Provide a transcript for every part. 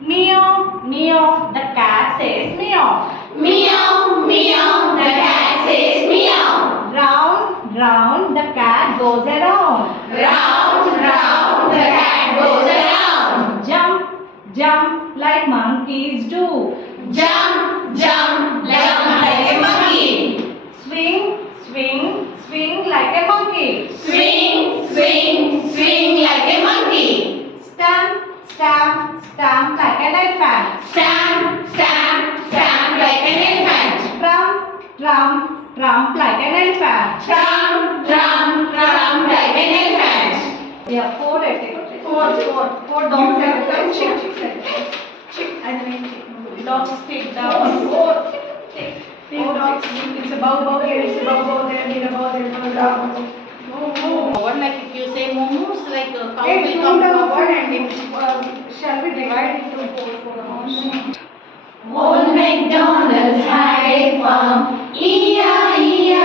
Meow, meow, the cat says meow. Meow, meow, the cat says meow. Round, round, the cat goes around. Round, round, the cat goes around. Jump, jump, like monkeys do. Jump, jump, like a monkey. Swing, swing, swing like a monkey. Swing, swing, swing like a monkey. Stamp, stamp, stamp like an elephant. Stamp, stamp, stamp like an elephant. Trump, trump, trump like an elephant. Trump, trump, trump like an elephant. Yeah, four four dogs and chick. I mean chick. Dogs take down. Four. Take dogs. It's a bow here. It's a bow there. Need a bow there. What, like if you say momos, like a cow Hey, will come forward forward and it, shall we divide into four rounds? Old MacDonald had a farm, E-I-E-I-O,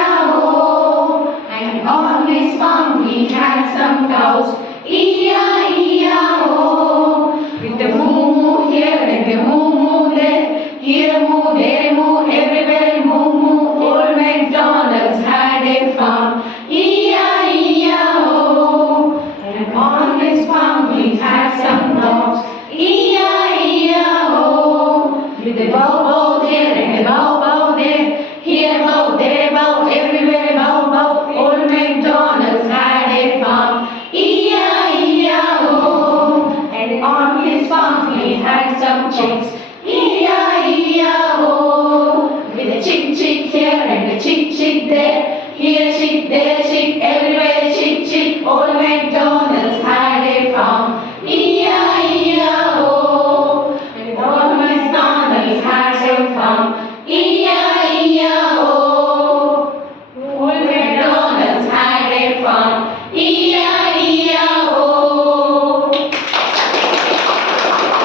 and on his farm he had some cows, E-I-E-I-O.